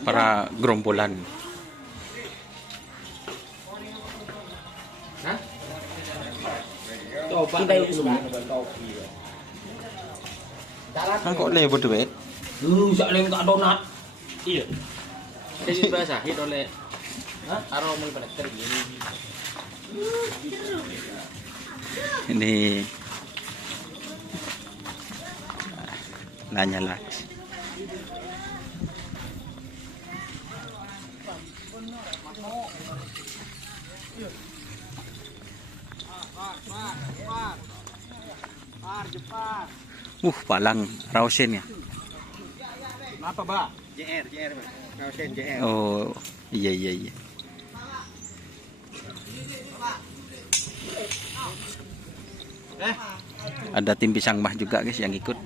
para gerombolan. Hah? Coba kita itu sudah. Kan kok lebo duit? Sak lem tak donat. Iya. Jadi basahin oleh aroma pada kering Ini nanya lah. Palang Rausen ya. Apa, Mbak? JR, Mbak. Rausen JR. Oh, iya. Ada tim pisang mah juga guys yang ikut.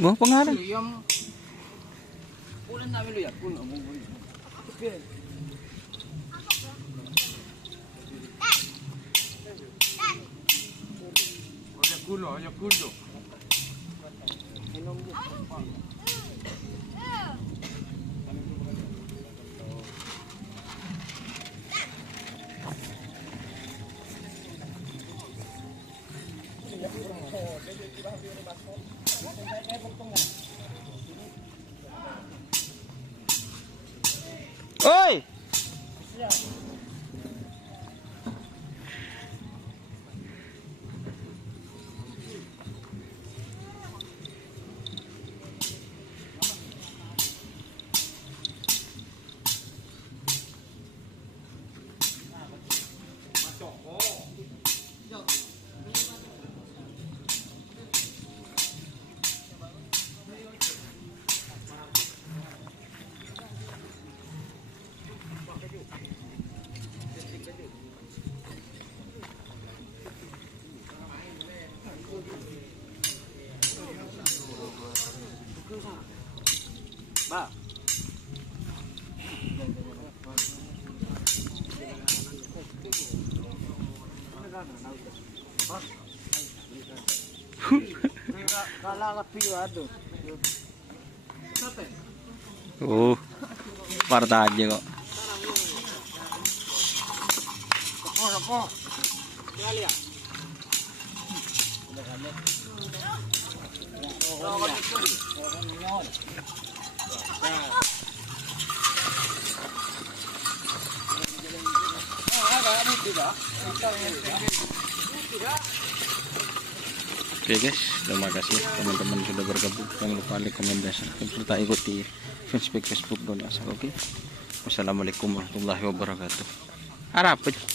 Wah, pengaruh. Oi. Mbak. Parta aja kok. Oke guys, terima kasih teman-teman sudah bergabung. Jangan lupa like, komen, dan subscribe serta ikuti Facebook Doni Asal. Oke, wassalamualaikum warahmatullahi wabarakatuh. Harap